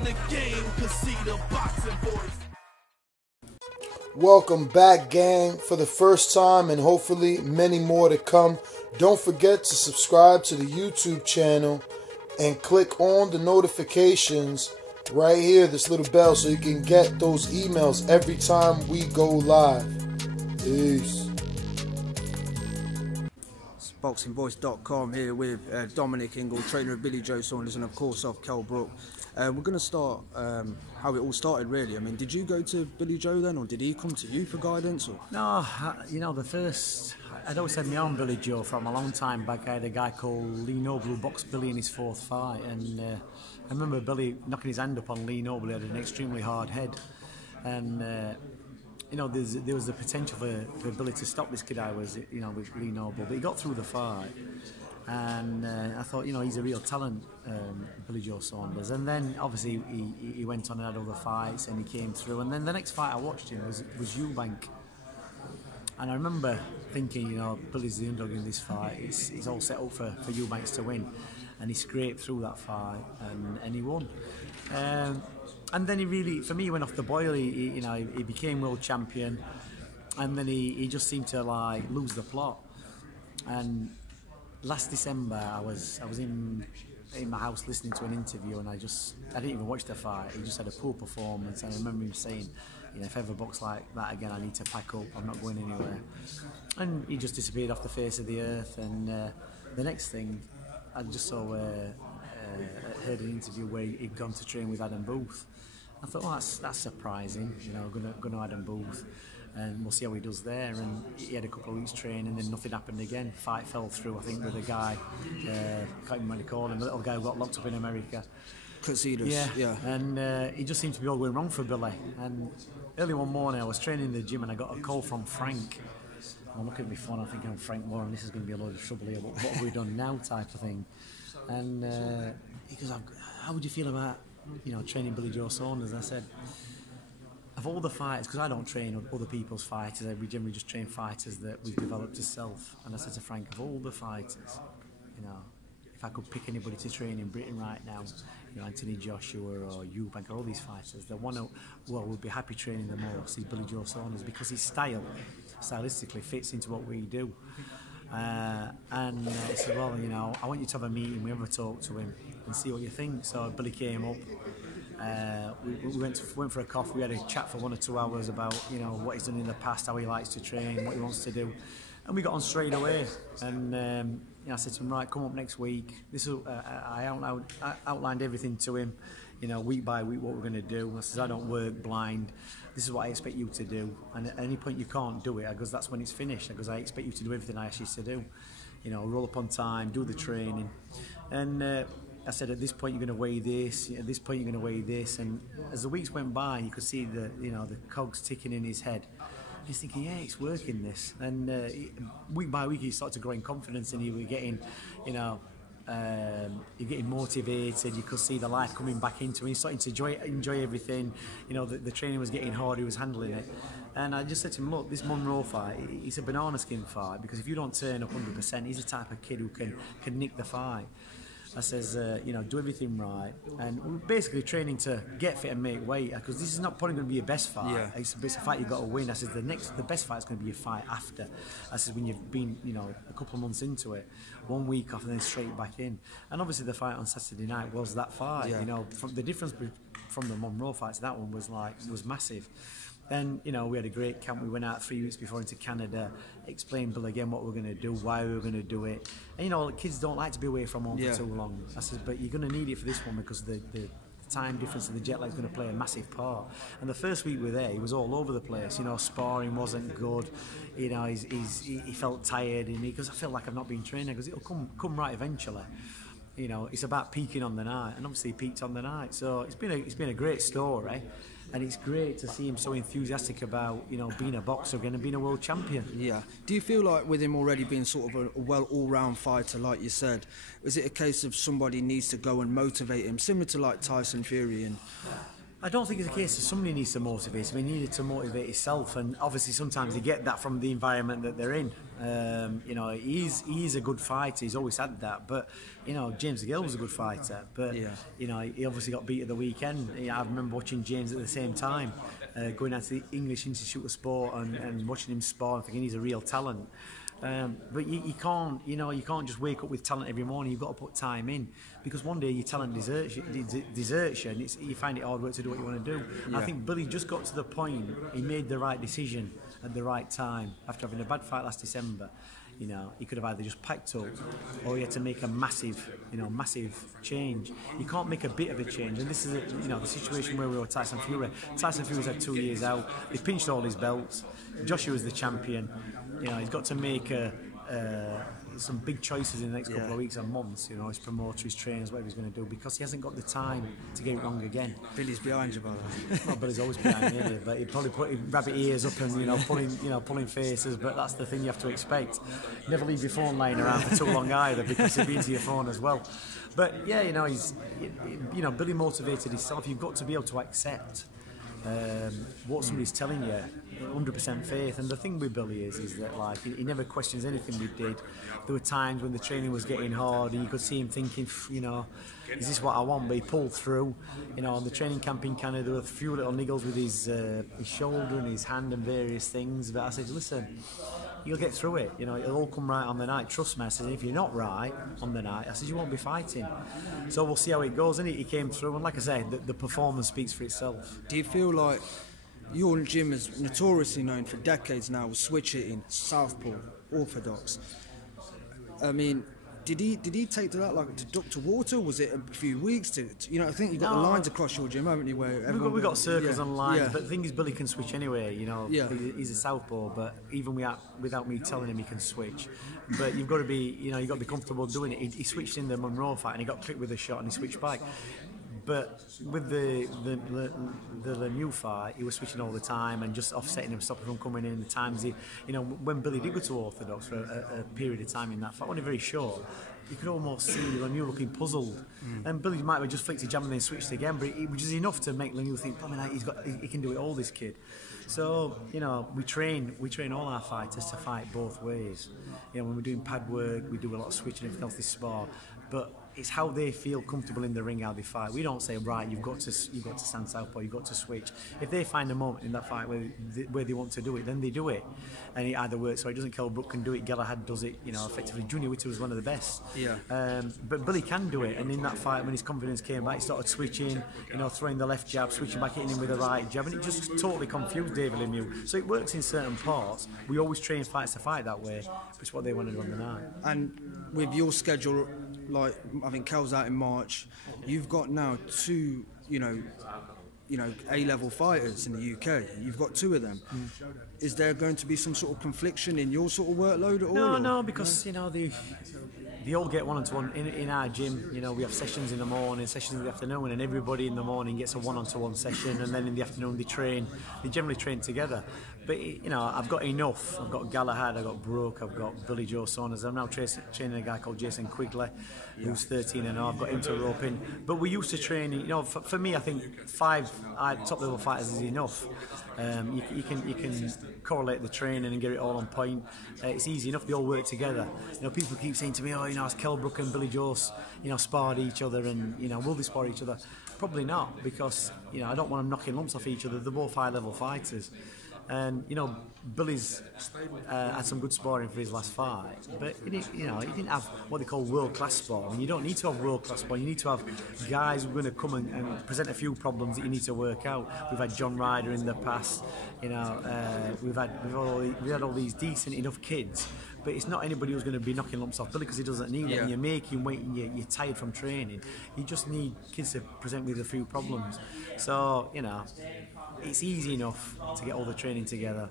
in the game, cause see the boxing voice. Welcome back, gang, for the first time and hopefully many more to come. Don't forget to subscribe to the YouTube channel and click on the notifications right here, this little bell, so you can get those emails every time we go live. Peace. ThaBoxingvoice.com here with Dominic Ingle, trainer of Billy Joe Saunders and of course of Kell Brook. We're going to start how it all started, really. I mean, did you go to Billy Joe then, or did he come to you for guidance? Or? No, you know, I'd always had my own Billy Joe from a long time back. I had a guy called Lee Noble who boxed Billy in his 4th fight, and I remember Billy knocking his hand up on Lee Noble. He had an extremely hard head, and you know, there was the potential for Billy to stop this kid I was, you know, with Lee Noble, but he got through the fight. And I thought, you know, he's a real talent, Billy Joe Saunders. And then obviously he went on and had other fights and he came through. And then the next fight I watched him was Eubank. And I remember thinking, you know, Billy's the underdog in this fight. He's all set up for Eubanks to win. And he scraped through that fight and he won. And then he really, for me, he went off the boil. You know, he became world champion. And then he just seemed to like lose the plot. And last December, I was in my house listening to an interview, and I didn't even watch the fight. He just had a poor performance, and I remember him saying, you know, if I ever box like that again, I need to pack up. I'm not going anywhere. And he just disappeared off the face of the earth. And the next thing, I just saw heard an interview where he'd gone to train with Adam Booth. I thought, well, that's surprising. You know, going to Adam Booth. And we'll see how he does there. And he had a couple of weeks training, and then nothing happened again. Fight fell through, I think, with a guy, can't remember what he called him, a little guy who got locked up in America. Yeah. And he just seemed to be all going wrong for Billy. And early one morning, I was training in the gym, and I got a call from Frank. I'm looking at my phone, I'm thinking, Frank Warren, this is going to be a load of trouble here. What have we done now, type of thing. And he goes, how would you feel about, you know, training Billy Joe Saunders? And I said, of all the fighters, because I don't train other people's fighters, we generally just train fighters that we've developed as self. And I said to Frank, of all the fighters, you know, if I could pick anybody to train in Britain right now, you know, Anthony Joshua or Eubank or all these fighters, the one who would be happy training them all is Billy Joe Saunders, because his style, stylistically, fits into what we do. And he said, well, you know, I want you to have a meeting, we ever talk to him and see what you think. So Billy came up. We went for a coffee. We had a chat for 1 or 2 hours about, you know, what he's done in the past, how he likes to train, what he wants to do, and we got on straight away. And you know, I said to him, right, come up next week. I outlined everything to him, you know, week by week what we're going to do. I said, I don't work blind. This is what I expect you to do. And at any point you can't do it, because that's when it's finished. Because I expect you to do everything I ask you to do. You know, roll up on time, do the training, and. I said, at this point you're going to weigh this, at this point you're going to weigh this, and as the weeks went by, you could see the cogs ticking in his head. He's thinking, yeah, it's working this, and week by week he started to grow in confidence, and he was getting, you know, you're getting motivated. You could see the life coming back into him. He's starting to enjoy everything. You know, the training was getting hard. He was handling it. And I just said to him, look, this Monroe fight, it's a banana skin fight, because if you don't turn up 100%, he's the type of kid who can nick the fight. I says, you know, do everything right, and we're basically training to get fit and make weight, because this is not probably going to be your best fight. Yeah. It's a fight you've got to win. I says, the best fight is going to be your fight after. I says, when you've been, you know, a couple of months into it, 1 week off and then straight back in. And obviously the fight on Saturday night was that fight. Yeah. You know, the difference from the Monroe fight to that one was massive. Then, you know, we had a great camp. We went out 3 weeks before into Canada, explained Bill again what we're going to do, why we were going to do it. And, you know, kids don't like to be away from home for too long. I said, but you're going to need it for this one, because the time difference and the jet lag is going to play a massive part. And the first week we were there, he was all over the place. You know, sparring wasn't good. You know, he felt tired. And he goes, I feel like I've not been training. He goes, it'll come right eventually. You know, it's about peaking on the night, and obviously he peaked on the night. So it's been a great story. And it's great to see him so enthusiastic about, you know, being a boxer again and being a world champion. Yeah. Do you feel like with him already being sort of a well all-round fighter, like you said, is it a case of somebody needs to go and motivate him, similar to like Tyson Fury? And I don't think it's a case of somebody needs to motivate him. He needed to motivate himself, and obviously sometimes you get that from the environment that they're in. You know, he's a good fighter. He's always had that. But you know, James Gill was a good fighter. But you know, he obviously got beat at the weekend. I remember watching James at the same time, going out to the English Institute of Sport and watching him spar and thinking he's a real talent. But you can't, you know, you can't just wake up with talent every morning. You've got to put time in, because one day your talent deserts you, and you find it hard work to do what you want to do. Yeah. I think Billy just got to the point. He made the right decision at the right time after having a bad fight last December. You know, he could have either just packed up, or he had to make a massive change. You can't make a bit of a change, and this is, you know, the situation where we were Tyson Fury. Tyson Fury's had 2 years out. They pinched all his belts. Joshua's the champion. You know, he's got to make some big choices in the next couple of weeks and months. You know, his promoter, his trainers, whatever he's going to do, because he hasn't got the time to get it wrong again. Billy's behind you, by the way. Well, Billy's always behind me, but he'd probably put his rabbit ears up and pulling faces. But that's the thing you have to expect. Never leave your phone lying around for too long either, because it'll be into your phone as well. But yeah, you know, Billy motivated himself. You've got to be able to accept what somebody's telling you, 100% faith. And the thing with Billy is that, like, he never questions anything we did. There were times when the training was getting hard, and you could see him thinking, you know, is this what I want? But he pulled through. You know, on the training camp in Canada, there were a few little niggles with his shoulder and his hand and various things. But I said, listen, you'll get through it. You know, it'll all come right on the night. Trust me. I said, if you're not right on the night, I said, you won't be fighting. So we'll see how it goes. And he came through, and like I said, the performance speaks for itself. Do you feel like your gym is notoriously known for decades now with switch hitting, southpaw, orthodox? I mean, did he take to that like to duck to water? Was it a few weeks to you know? I think you've got the lines across your gym, haven't you? Where we've got circles and lines, but the thing is, Billy can switch anyway. You know, he's a southpaw, but even without me telling him, he can switch. But you've got to be, you know, you've got to be comfortable doing it. He switched in the Monroe fight and he got clipped with a shot and he switched back. But with the new fight, he was switching all the time and just offsetting him, stopping from coming in. The times he, you know, when Billy did go to orthodox for a period of time in that fight, only very short, you could almost see Lemieux looking puzzled. And Billy might have just flicked a jab and then switched again, but it was just enough to make Lemieux think, he can do it all, this kid. So, you know, we train all our fighters to fight both ways. You know, when we're doing pad work, we do a lot of switching and everything else, this spar. But it's how they feel comfortable in the ring, how they fight. We don't say, right, you've got to stand southpaw, you've got to switch. If they find a moment in that fight where they want to do it, then they do it, and it either works or it doesn't. Kell Brook can do it, Galahad does it, you know, effectively. Junior Witter was one of the best. But Billy can do it, and in that fight, when his confidence came back, he started switching, you know, throwing the left jab, switching back, hitting him with the right jab, and it just totally confused David Lemieux. So it works in certain parts. We always train fights to fight that way, but it's what they want to do on the night. And with your schedule, like, I think Kell's out in March, you've got now two, you know, A-level fighters in the UK. You've got two of them. Is there going to be some sort of confliction in your sort of workload at all? No, because you know they all get one-on-one in our gym. You know, we have sessions in the morning, sessions in the afternoon, and everybody in the morning gets a one-on-one session, and then in the afternoon they train. They generally train together. But you know, I've got enough. I've got Galahad, I've got Brook, I've got Billy Joe Saunders. I'm now training a guy called Jason Quigley, who's 13 and I've got him to rope in. But we used to train. You know, for me, I think 5 top-level fighters is enough. You can correlate the training and get it all on point. It's easy enough. They all work together. You know, people keep saying to me, "Oh, you know, has Kell Brook and Billy Joe, you know, sparred each other, and you know, will they spar each other?" Probably not, because you know, I don't want them knocking lumps off each other. They're both high-level fighters. And you know, Billy's had some good sparring for his last fight, but he didn't have what they call world-class sparring. You don't need to have world-class sparring. You need to have guys who are going to come and present a few problems that you need to work out. We've had John Ryder in the past. You know, we've had all these decent enough kids. But it's not anybody who's going to be knocking lumps off Billy, because he doesn't need it. And you're making weight and you're tired from training. You just need kids to present with a few problems. So, you know, it's easy enough to get all the training together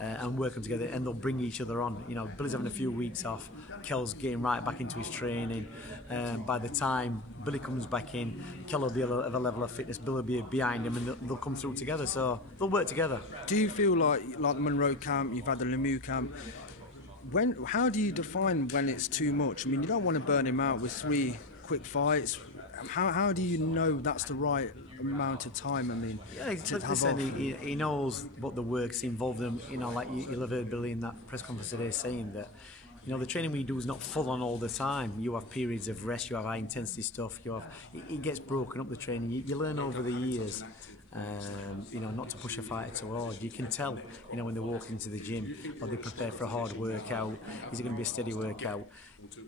and work them together, and they'll bring each other on. You know, Billy's having a few weeks off. Kell's getting right back into his training. By the time Billy comes back in, Kell will be of a level of fitness. Bill will be behind him, and they'll come through together. So they'll work together. Do you feel like the Monroe camp, you've had the Lemieux camp, how do you define when it's too much? I mean, you don't want to burn him out with 3 quick fights. how do you know that's the right amount of time? I mean, yeah, he knows what the work's involved in. You know, like you'll have heard Billy in that press conference today saying that, you know, the training we do is not full on all the time. You have periods of rest, you have high intensity stuff, it gets broken up, the training. You learn over the years, you know, not to push a fighter too hard. You can tell, you know, when they walk into the gym or they prepare for a hard workout, is it going to be a steady workout?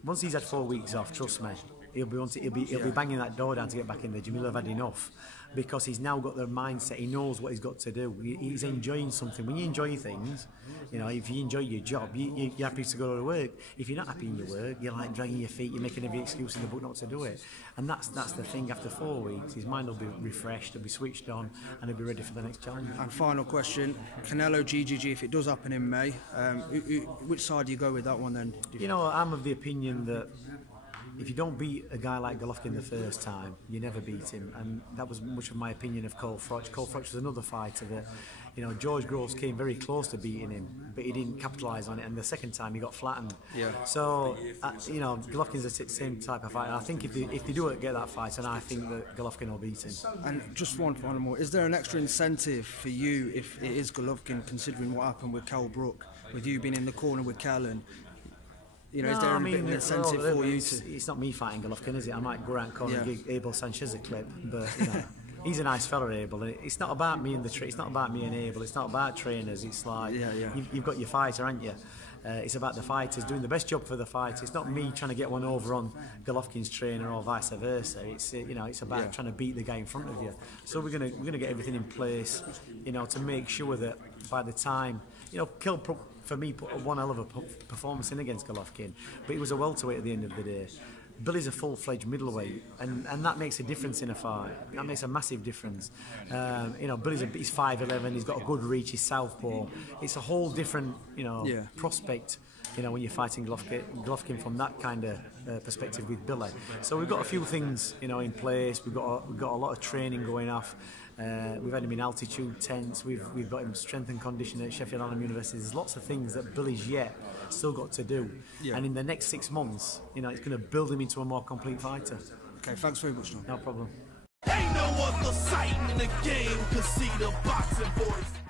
Once he's had 4 weeks off, trust me, he'll be banging that door down to get back in the gym. He'll have had enough, because he's now got the mindset. He knows what he's got to do. He's enjoying something. When you enjoy things, you know, if you enjoy your job, you're happy to go to work. If you're not happy in your work, you're like dragging your feet. You're making every excuse in the book not to do it. And that's the thing. After 4 weeks, his mind will be refreshed. He'll be switched on, and he'll be ready for the next challenge. And final question: Canelo GGG, if it does happen in May, which side do you go with that one then? You know, I'm of the opinion that if you don't beat a guy like Golovkin the first time, you never beat him, and that was much of my opinion of Cole Froch. Cole Froch was another fighter that, you know, George Groves came very close to beating him, but he didn't capitalise on it, and the second time he got flattened. Yeah. So, you know, Golovkin's the same type of fighter, and I think if they do get that fight, and I think that Golovkin will beat him. And just one final more, is there an extra incentive for you if it is Golovkin, considering what happened with Kell Brook, with you being in the corner with Kell, and you know, is there a bit of an incentive for you to... It's not me fighting Golovkin, is it? I might go around corner and give Abel Sanchez a clip, but you know, he's a nice fella, Abel. It's not about me and it's not about me and Abel. It's not about trainers. It's like you've got your fighter, haven't you? It's about the fighters doing the best job for the fighter. It's not me trying to get one over on Golovkin's trainer or vice versa. It's you know, it's about trying to beat the guy in front of you. So we're gonna get everything in place, you know, to make sure that by the time, you know, Kell Brook, for me, put one hell of a performance in against Golovkin, but he was a welterweight at the end of the day. Billy's a full-fledged middleweight, and that makes a difference in a fight. That makes a massive difference. You know, he's 5'11", he's got a good reach, he's southpaw. It's a whole different, you know, prospect, you know, when you're fighting Golovkin from that kind of perspective with Billy. So we've got a few things, you know, in place. We've got a lot of training going off. We've had him in altitude tents. We've got him strength and conditioning at Sheffield Hallam University. There's lots of things that Billy's yet still got to do. And in the next 6 months, you know, it's going to build him into a more complete fighter. Okay, thanks very much, John. No problem. Ain't no other sight in the game, 'cause see the boxing voice.